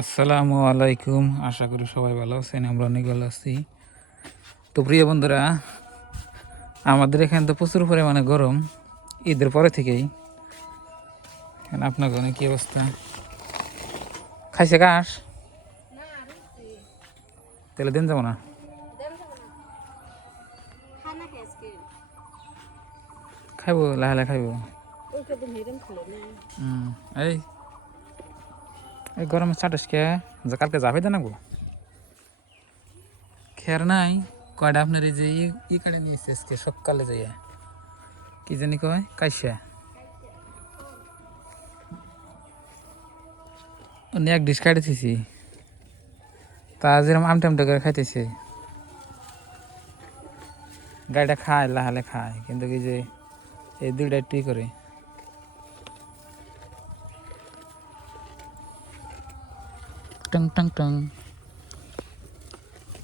আসসালামু আলাইকুম। আশা করি সবাই ভালো আছেন, আমরা অনেক ভালো আছি। তো প্রিয় বন্ধুরা, আমাদের এখানে তো প্রচুর পরিমাণে গরম ঈদের পরে থেকেই। আপনার ওখানে কী অবস্থা? খাইছে ঘাস? তাহলে দিন যাবো না? খাইবো, লাহে লাহে খাইবো। এই এই গরমে চাটাস কে যে কালকে যাবে না গো? খেয়ার নাই কয়টা আপনার এই যে ই কাটে নিয়ে এসছে আজকে সকালে যাইয়া, কি জানি কয় কাইসা উনি এক ডিশ কাটেছি, তা যেরকম আমটা আমটা করে খাইতেছে। গাড়িটা খায় লাহালে খায়, কিন্তু এই যে এই দুইটা একটু করে টং টং টং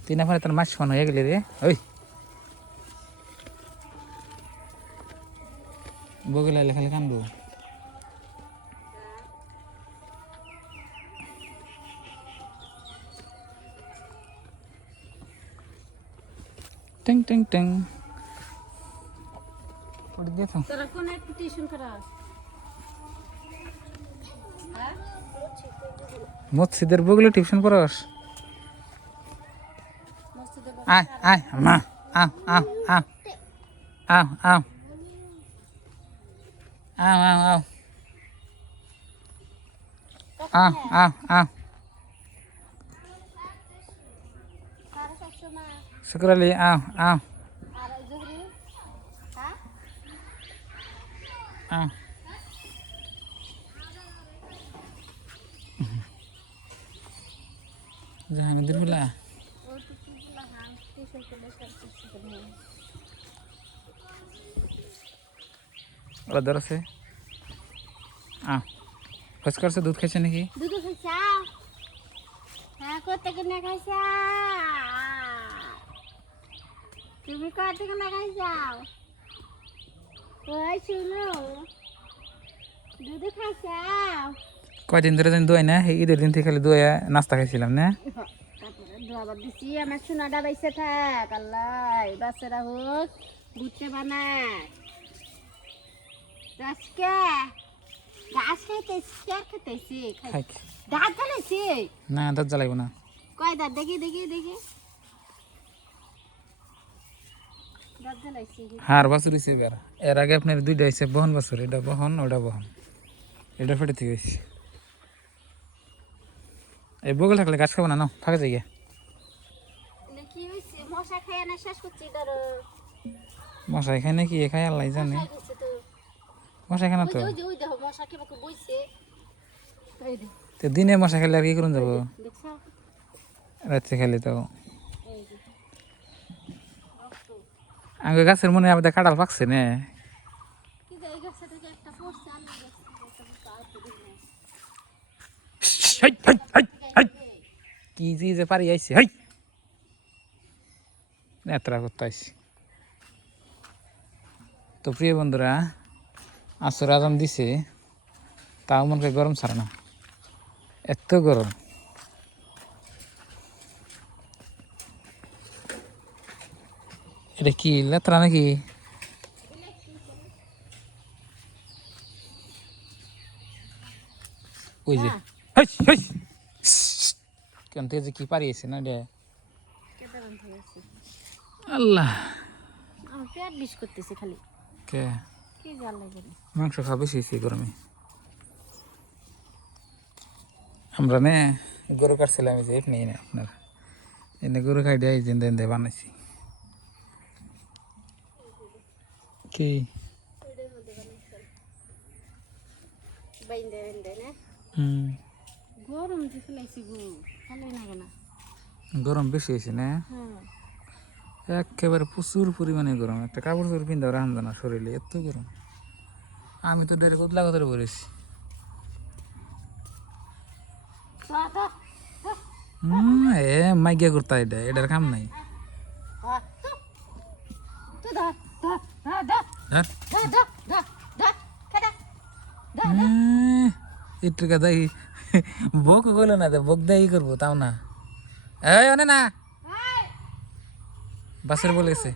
তিন ফোনে তার মাছ ফোন হয়ে গেলি রে। ওই বগলে আইলে খালি কান্দবো। টেং টেং টেং ওটা দিয়ে থাম। মসজিদের বগলে টিউশন পড়াস? আয় আয় মা, আও আও আও আও আও আও আও আও আও আও আও শুক্র আলী আও আও আও। জাহানুদ্দিন ফুলা ওরা ধর আছে। আও ফস করছে, দুধ খাইছে নাকি? দুধ খাইছা? হ্যাঁ, কোথা থেকে না খাইছা? তুমি কোথা থেকে না খাইছাও? ওই শুনো, দুধ খাইছাও? কয়দিন ধরে যেন দোয়াই না, এই ঈদের দিন থেকে খালি দোয়া নাস্তা খাইছিলাম না। তারপরে দোয়াবার দিছি, আমার সোনাটা বাইসে থাক। আল্লাহ বাচ্চারা হোক ঘুরতে বানায় আজকে ঘাস খাইতেছি, আর খাইতেছি দাঁত জ্বালাইছি না, দাঁত জ্বালাইব না। কয় দাঁত? দেখি দেখি দেখি দাঁত জ্বালাইছি। হার বাছুর হয়েছে এবার। এর আগে আপনার দুইটা হয়েছে বহন বাছুর, এটা বহন ওটা বহন, এটা ফেটে থেকে হয়েছে। এই বগল থাকলে গাছ খাবো না, না ফাঁকা জায়গা। কি হইছে? মশা খায় না শেষ করছি ধরো। মশাই খায় নাকি? এ খায় আল্লাহ জানে। মশাই খায় না তো। ওই যে ওই দেখো মশা কেমন বইছে। এই দে তো দিনে মশা খেলে আর কি করুন যাবো? দেখছো? রাত্রে খেলে তো এই যে আগে গাছের মনে আমাদের কাঁঠাল পাকছে না। কি যে এই গাছটা থেকে একটা পড়ছে আল্লাহ কি যে পারি আইছে, হাই নেত্রা করতে আইছি। তো প্রিয় বন্ধুরা, আসর আজান দিছে, তাও মনে গরম ছাড়ে না, এত গরম। এটা কি লেত্রা নাকি? ওই যে কেন থেকে যে কি পারিয়েছে না রে আল্লাহ। আমার পেট বিষ করতেছে খালি। কে কি জাল লাগে? মাংস খাওয়া বেশি হয়েছে গরমে। আমরা নে গরু কাটছিলাম, এই যে এখানে না আপনার এনে গরু খাই দিয়ে দিন দিন দিয়ে বানাইছি। কি বাইন্দে বাইন্দে না গরম যে ফেলাইছি গো, ভালোই লাগে না। গরম বেশি হয়েছে না, একেবারে প্রচুর পরিমাণে গরম। একটা কাপড় চোপড় পিন্ধাও রাহান জানা শরীরে, এত গরম। আমি তো ডেরে কতলা কথা বলেছি। এ মাইগিয়া করতা, এটা এটার কাম নাই। ধর এটার কথা বক কইলো না তো বক দেই করবো তাও না এই অনে না বাসের বলে গেছে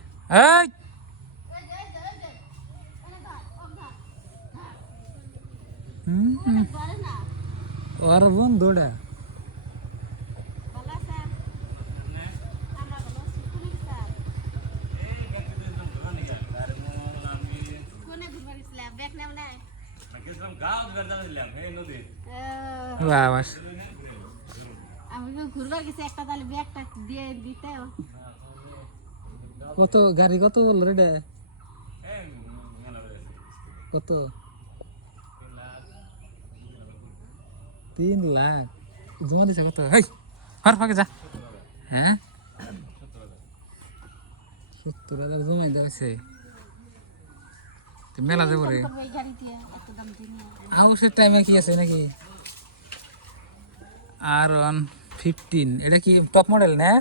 এই ওর বন্ধুটা বাস আমি ঘুরবার গেছি একটা তাহলে ব্যাগটা দিয়ে দিতে কত গাড়ি কত বললো রে কত 3 লাখ জমা দিছে কত হেই হর ফাঁকে যা হ্যাঁ 70,000 জমাই দেওয়াছে মেলা যাবো রে এই গাড়ি দিয়ে এত দাম দিয়ে হাউসের টাইমে কি আছে নাকি R115 এটা কি টপ মডেল না